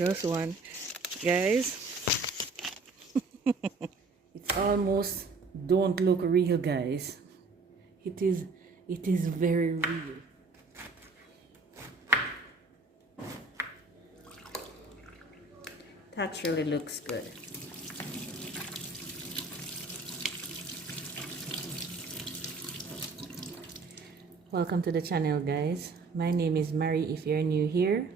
just one, guys. It almost don't look real, guys. It is very real. That really looks good. Welcome to the channel, guys. My name is Mary if you're new here.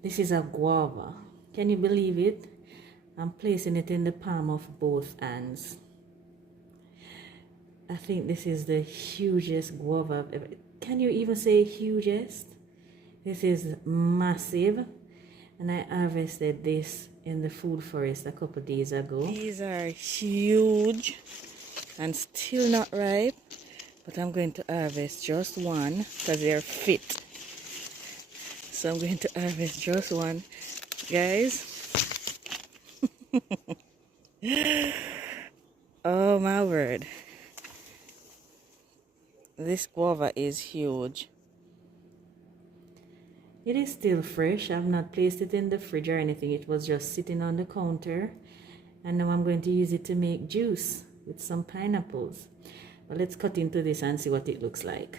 This is a guava. Can you believe it? I'm placing it in the palm of both hands. I think this is the hugest guava I've ever... Can you even say hugest? This is massive. And I harvested this in the food forest a couple days ago. These are huge and still not ripe, but I'm going to harvest just one because they're fit. So I'm going to harvest just one, guys. Oh my word. This guava is huge. It is still fresh. I've not placed it in the fridge or anything. It was just sitting on the counter. And now I'm going to use it to make juice with some pineapples. But let's cut into this and see what it looks like.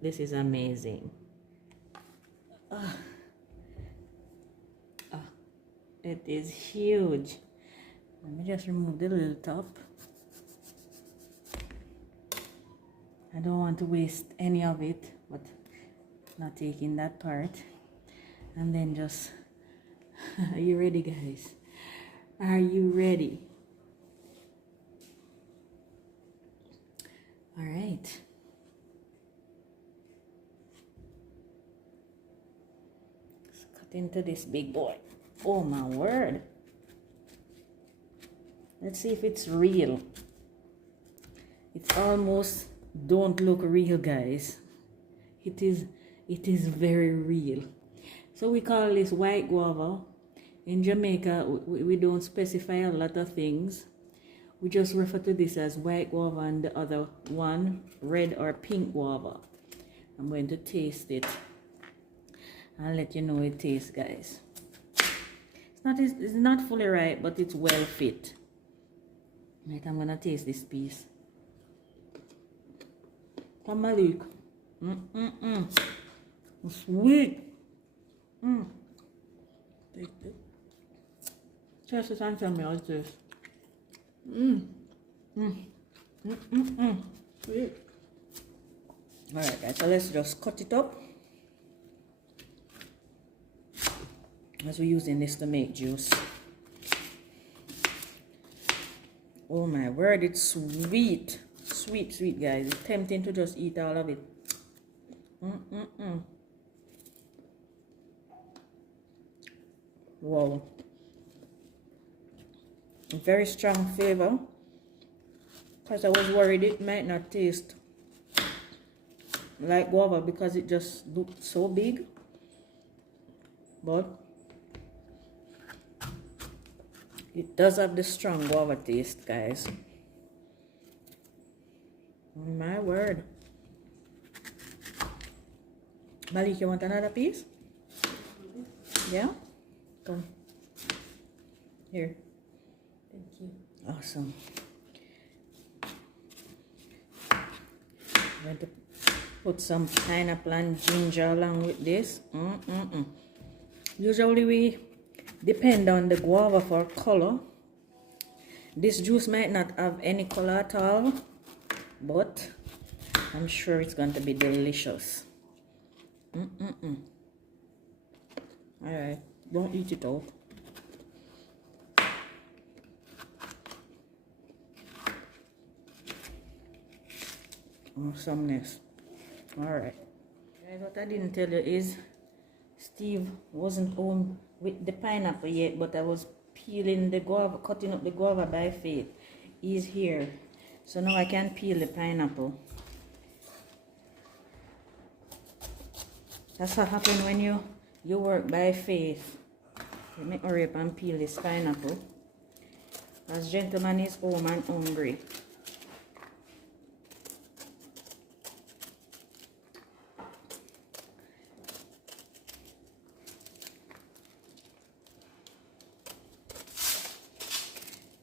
This is amazing. It is huge. Let me just remove the little top. I don't want to waste any of it, but not taking that part. And then just, are you ready, guys? Are you ready? All right. Let's cut into this big boy. Oh my word. Let's see if it's real. It almost don't look real, guys. It is very real. So we call this white guava. In Jamaica, we don't specify a lot of things. We just refer to this as white guava and the other one, red or pink guava. I'm going to taste it. I'll let you know it tastes, guys. It's not fully ripe, but it's well fit. Right, I'm gonna taste this piece. Come on, Luke. Sweet. Take it. Taste it and tell me how it tastes. Sweet. Alright, guys, so let's just cut it up. As we're using this to make juice. Oh my word, it's sweet. Sweet, sweet, guys. It's tempting to just eat all of it. Wow. Very strong flavor. Because I was worried it might not taste like guava because it just looked so big. But it does have the strong guava taste, guys. My word. Malik, you want another piece? Yeah? Come. Here. Thank you. Awesome. I'm going to put some pineapple and ginger along with this. Usually we depend on the guava for color. This juice might not have any color at all, but I'm sure it's going to be delicious. Alright, don't eat it all. Awesomeness. Alright. Guys, what I didn't tell you is Steve wasn't home with the pineapple yet, but I was peeling the guava, cutting up the guava by faith. He's here. So now I can peel the pineapple. That's what happens when you work by faith. Let me hurry up and peel this pineapple. As gentleman is home and hungry.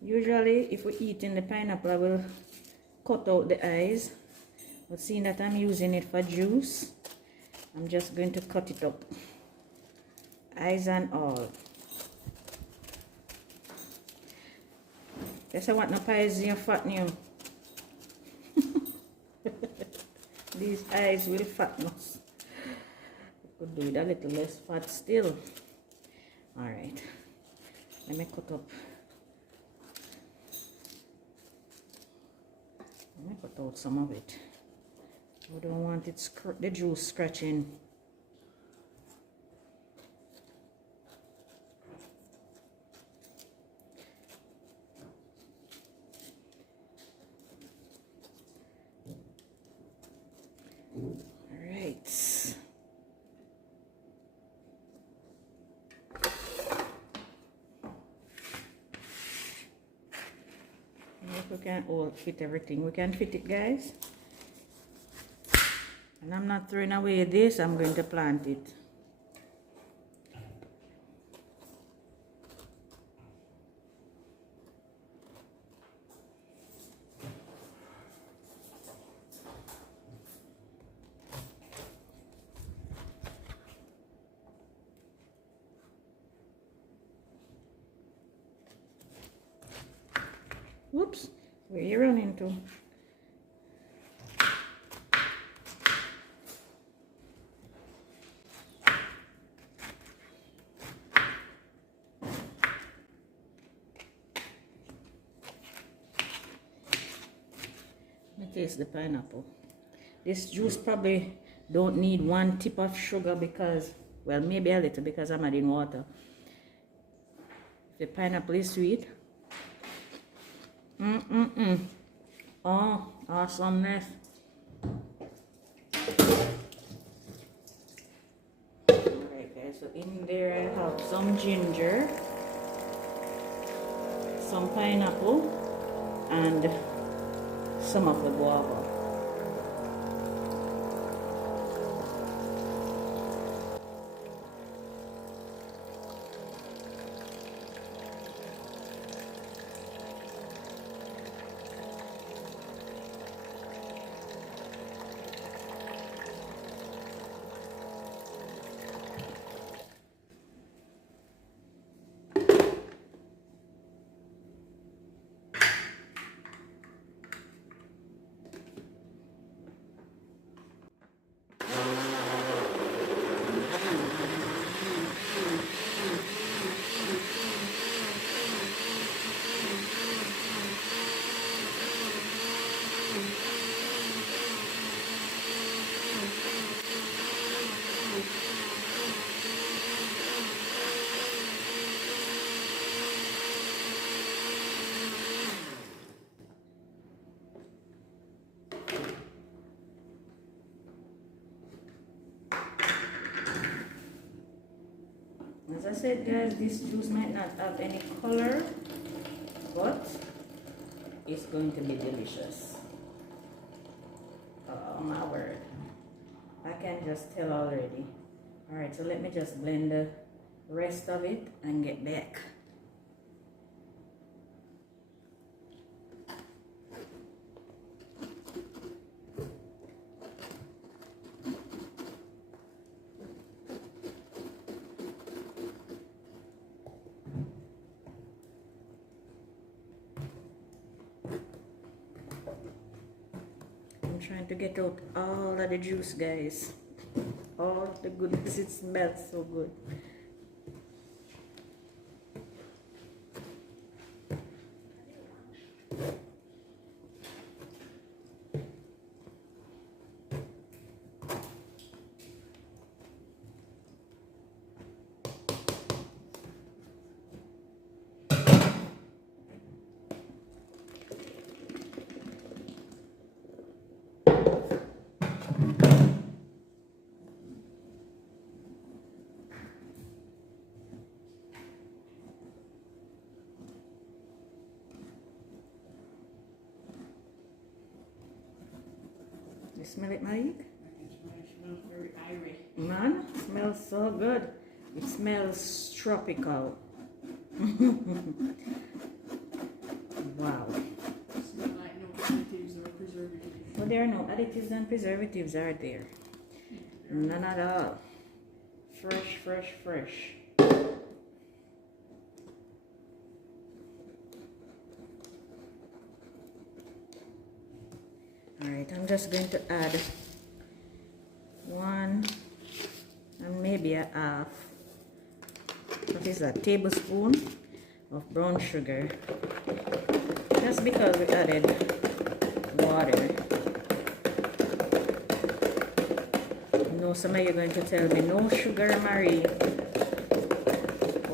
Usually if we're eating the pineapple, I will cut out the eyes, but seeing that I'm using it for juice, I'm just going to cut it up, eyes and all. Guess I want no pies in your fat new. These eyes will fatten us. Could do it a little less fat still. Alright, let me cut up. Let me cut out some of it. I don't want it the juice scratching. Alright. We can all fit everything. We can fit it, guys. And I'm not throwing away this, I'm going to plant it. Whoops, where you running to? Let me taste the pineapple. This juice probably don't need 1 tip of sugar because, well, maybe a little because I'm adding water. The pineapple is sweet. Oh, awesomeness. Alright guys, so in there I have some ginger, some pineapple, and some of the guava. As I said, guys, this juice might not have any color, but it's going to be delicious. Oh my word, I can just tell already. Alright, so let me just blend the rest of it and get back. I'm trying to get out all of the juice, guys. All the goodness, it smells so good. You smell it, Mike? It smells very airy. Man, it smells so good. It smells tropical. Wow. It's not like no additives or preservatives. But there are no additives and preservatives, are there? None at all. Fresh, fresh, fresh. Alright, I'm just going to add 1 and maybe a half. That is a tablespoon of brown sugar. Just because we added water. I know some of you are going to tell me, no sugar, Marie.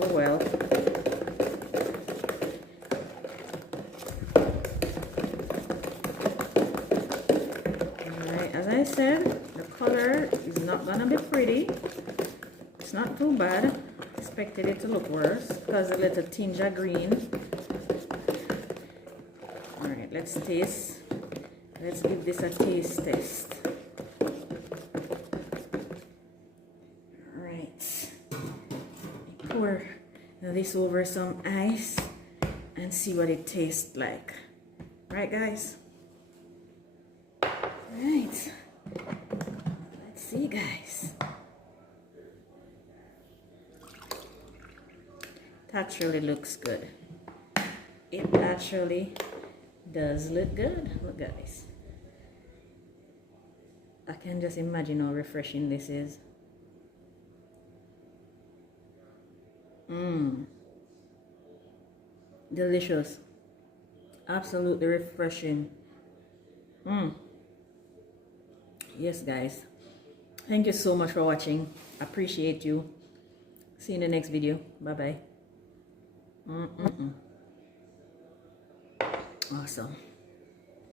Oh well. Alright, as I said, the color is not gonna be pretty. It's not too bad. Expected it to look worse because a little tinge of green. Alright, let's taste. Let's give this a taste test. Alright. Pour this over some ice and see what it tastes like. Right, guys? Right. Let's see, guys. It actually looks good. It actually does look good. Look at this. I can just imagine how refreshing this is. Delicious. Absolutely refreshing. Yes, guys. Thank you so much for watching. Appreciate you. See you in the next video. Bye-bye. Awesome.